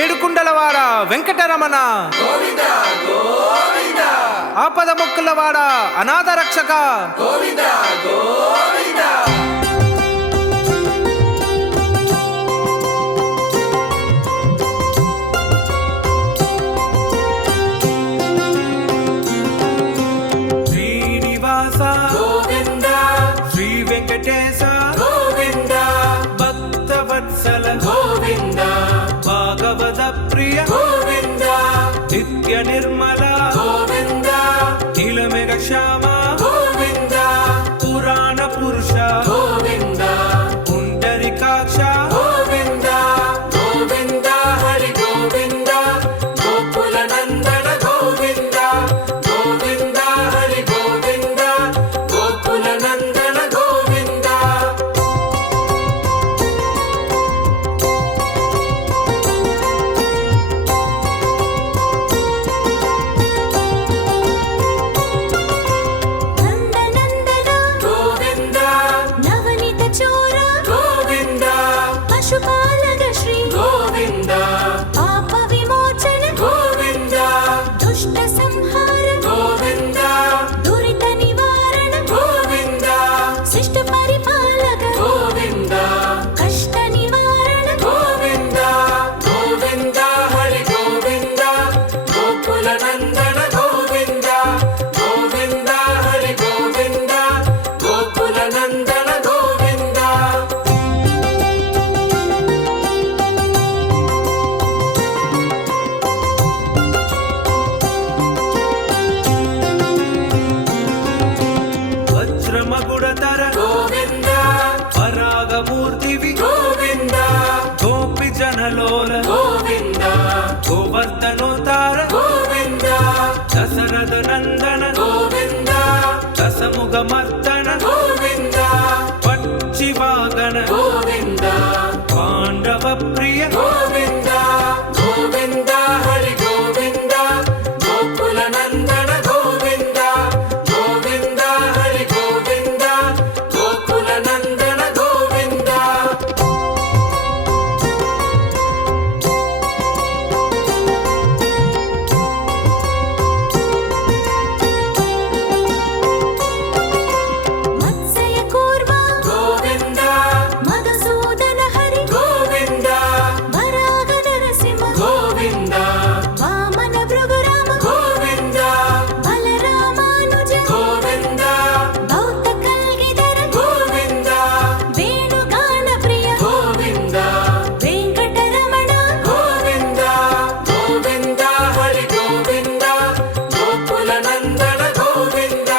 ఏడుకుండలవాడ వెంకటరమణ, ఆపద మొక్కులవాడ అనాథ రక్షక, శ్రీనివాస గోవింద, శ్రీ వెంకటేశ గోవింద, భక్తవత్సల గోవింద, భాగవత ప్రియ గోవింద, నిత్య నిర్మల గోవింద, నీలమేఘ శ్యామ గోవింద, పురాణ పురుష గోవింద, పుండరీకాక్ష గోవింద, గోవింద హరి గోవింద, గోకుల నందన గోవింద, గోవింద హరి గోవింద, గోకుల నందన గోవింద. పశుపాలక శ్రీ గోవింద, పాప విమోచన గోవింద, దుష్ట సంహార గోవింద, దురిత నివారణ గోవింద, శిష్ట పరిపాలక గోవింద, కష్ట నివారణ గోవింద, గోవింద హరి గోవింద, గోకుల నందన గోవింద, గోవింద హరి గోవింద, గోకుల నందన గోవింద. వజ్రమగుడతర గోవింద, పరాగమూర్తివి గోవింద, గోపి జనలోల గోవింద, గోవర్ధనోతార గోవింద, దశరథ నందన గోవింద, దశముఖ మర్దన గోవింద, పక్షివాగన గోవింద, పాండవ ప్రియ గోవింద, గోవింద హరి గోవింద, గోకుల నందన గోవింద, గోవింద హరి గోవింద, గోకుల నందన గోవింద. మత్స్య కూర్మ గోవింద, మధుసూదన హరి గోవింద, వరాగ నరసింహ గోవింద, వామన భృగురామ గోవింద, బలరామానుజ గోవింద, భౌత కల్గిధర గోవింద, వేణుగాన ప్రియ గోవింద, వెంకటరమణ గోవింద, గోవింద హరి గోవింద, గోకుల నందన గోవింద,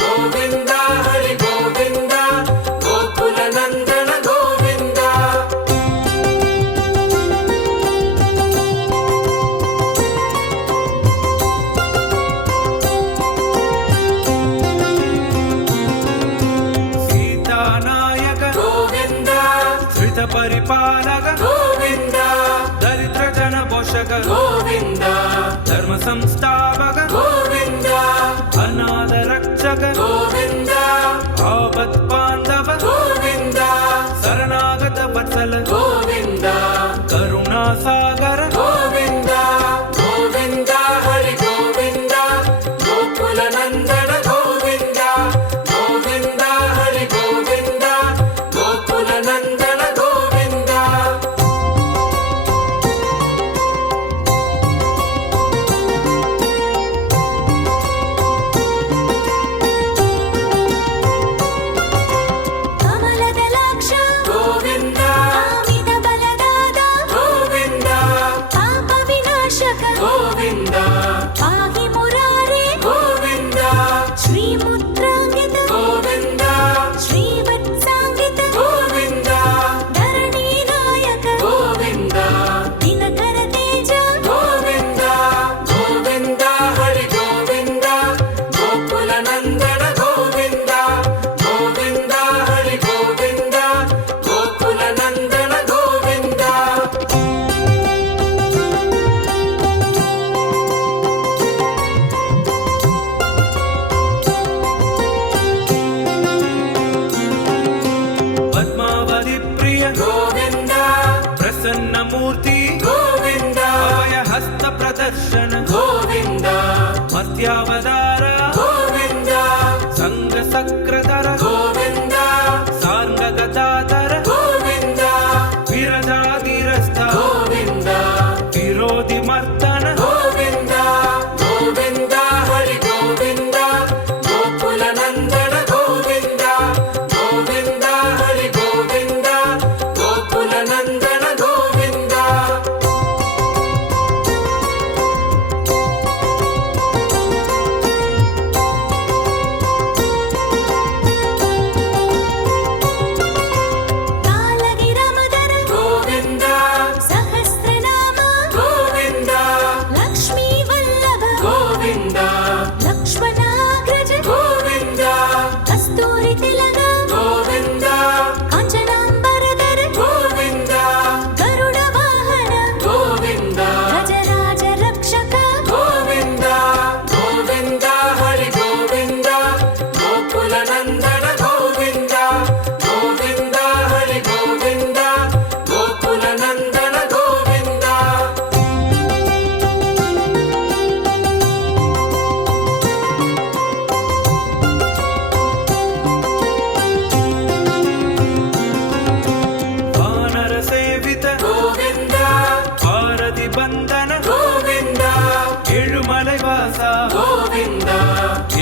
గోవింద హరి గోవింద, గోకుల నందన గోవింద. సీతానాయక గోవింద, ధృత పరిపాలక గోవింద, దరిద్ర జన పోషక గోవింద, ధర్మ సంస్థాపక గోవింద, అనాథ రక్షక గోవింద, ఆపత్ బాంధవ గోవింద, శరణాగత వత్సల గోవింద, కరుణా సాగర గోవింద, గోవింద హరి గోవింద, గోకుల నందన గోవింద, గోవింద హరి గోవింద, గోకుల నందన గోవింద. కమలదలాక్ష గోవింద, కామిత బలదాద గోవింద, పాప వినాశక గోవింద, పాహి మురారే గోవింద, ದರ್ಶನ ಗೋವಿಂದ ಮತ್ಯಾವತಾರ ಗೋವಿಂದ ಸಂಘ ಸಕ್ರಧರ ಗೋವಿಂದ ಸಾಂಗ ಗದಾಧರ ಗೋವಿಂದ ವಿರಜಾಗಿರಸ್ಥ ಗೋವಿಂದ ವಿರೋಧಿ ಮರ್ದನ ಗೋವಿಂದ ಗೋವಿಂದ ಹರಿ ಗೋವಿಂದ ಗೋಕುಲ ನಂದನ ಗೋವಿಂದ ಗೋವಿಂದ ಹರಿ ಗೋವಿಂದ ಗೋಕುಲ ನಂದನ ಗೋವಿಂದ ಕಾಲಗಿರಮದರ ಗೋವಿಂದ ಸಹಸ್ರನಾಮ ಗೋವಿಂದ ಲಕ್ಷ್ಮೀ ವಲ್ಲಭ ಗೋವಿಂದ ಲಕ್ಷ್ಮಣಾಗ್ರಜ ಗೋವಿಂದ ಕಸ್ತೂರಿ ತಿಲಕ ಗೋವಿಂದ ಕಾಂಚನಾಂಬರಧರ ಗೋವಿಂದ ಗರುಡ ವಾಹನ ಗೋವಿಂದ ಗಜರಾಜ ರಕ್ಷಕ ಗೋವಿಂದ ಗೋವಿಂದ ಹರಿ ಗೋವಿಂದ ಗೋಕುಲ ನಂದನ ಗೋವಿಂದ ಗೋವಿಂದ ಹರಿ ಗೋವಿಂದ ಗೋಕುಲ ನಂದನ ಗೋವಿಂದ ವಾನರ ಸೇವಿತ ಗೋವಿಂದ ಭಾರತಿ ಬಂಧನ ಗೋವಿಂದ ಏಳುಮಲೈ ವಾಸ ಗೋವಿಂದ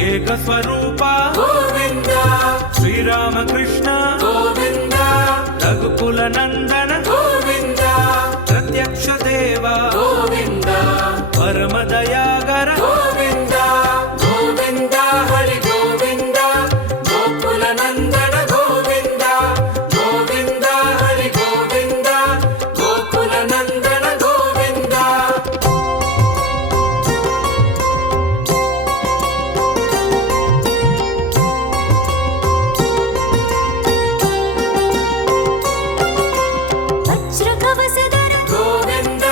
ಏಕ ಸ್ವರೂಪ ಗೋವಿಂದ ಶ್ರೀರಾಮಕೃಷ್ಣ ಗೋವಿಂದ ರಘುಕುಲ ನಂದನ ಗೋವಿಂದ ಪ್ರತ್ಯಕ್ಷ ದೇವ ಗೋವಿಂದ ಪರಮ ದಯಾಗರ ಗೋವಿಂದ ಗೋವಿಂದ ಹರಿ ಗೋವಿಂದ ಗೋಕುಲ ನಂದನ ಗೋವಿಂದ ಗೋವಿಂದ ಹರಿ ಗೋವಿಂದ ಗೋಕುಲ ನಂದನ ಗೋವಿಂದ ವಜ್ರ ಕವಸಧರ ಗೋವಿಂದ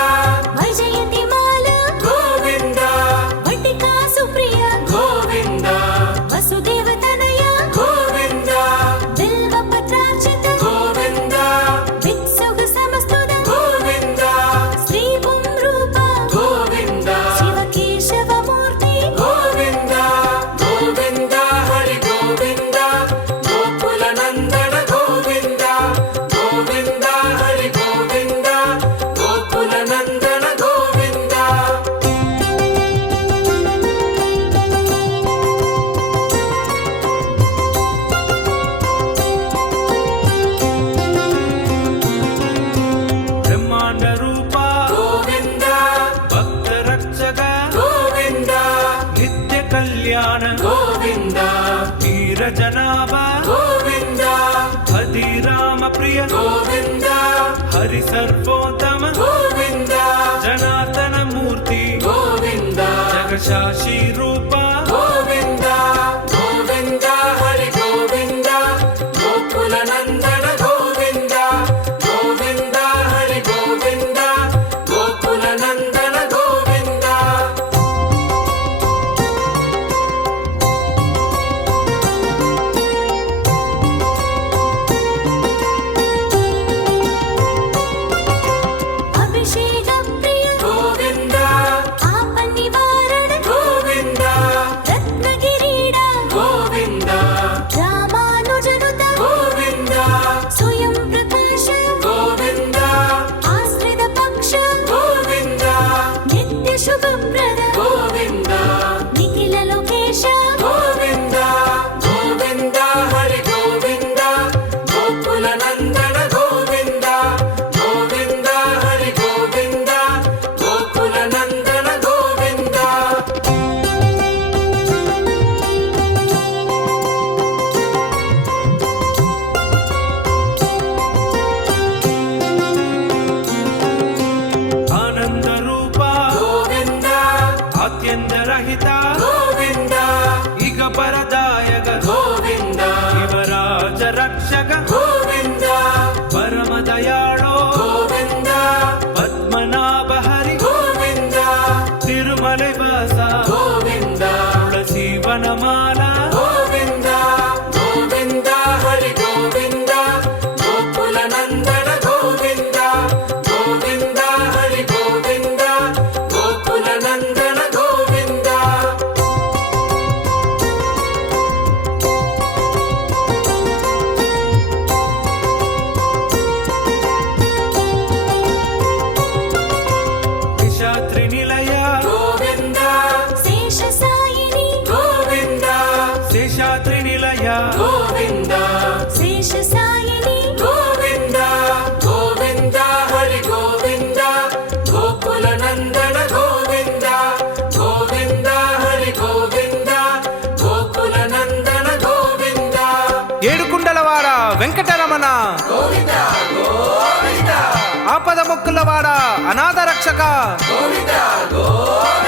ವೈಜಯಂತಿ ಮಾಲ ಗೋವಿಂದ ವಟಿಕಾ ಸುಪ್ರಿಯ ಗೋವಿಂದ ವಸುದೇವ ತನಯ ಗೋವಿಂದ ಬಿಲ್ವ ಪತ್ರಾರ್ಚಿತ ಗೋವಿಂದ ವಿಕ್ಸುಗ ಸಮಸ್ತುತ ಗೋವಿಂದ ಶ್ರೀ ರೂಪ ಗೋವಿಂದ ಶಿವಕೇಶವ ಮೂರ್ತಿ ಗೋವಿಂದ ಗೋವಿಂದ ಹರಿ ಗೋವಿಂದ ಗೋಕುಲ ನಂದನ ಗೋವಿಂದ ಗೋವಿಂದ ಹರಿ ಗೋವಿಂದ ಗೋಕುಲ ನಂದನ ಗೋವಿಂದ ಬ್ರಹ್ಮಾಂಡ ರೂಪ ಗೋವಿಂದ ಭಕ್ತ ರಕ್ಷಕ ಗೋವಿಂದ ನಿತ್ಯ ಕಲ್ಯಾಣ ಗೋವಿಂದ ತೀರ ಜನಾಭ ಗೋವಿಂದ ಹದಿರಾಮ ಪ್ರಿಯ ಗೋವಿಂದ ಹರಿ ಸರ್ವೋತ್ತಮ ಗೋವಿಂದ ಜನಾರ್ದನ ಮೂರ್ತಿ ಗೋವಿಂದ ಜಗಶಾಶಿ ರೂಪ ಗೋವಿಂದ ಗೋವಿಂದ ಹರಿ ಗೋವಿಂದ ಗೋಕುಲ ನಂದನ ಗೋವಿಂದ ಗೋವಿಂದ ಹರಿ ಗೋವಿಂದ ಗೋಕುಲ ನಂದನ ಗೋವಿಂದ ಅಭಿಷೇಕ ಪ್ರಿಯ ಗೋವಿಂದ ಪಾಪ ನಿವಾರಣ ಗೋವಿಂದ మొక్కులవాడ అనాథ రక్షక గోవింద గోవింద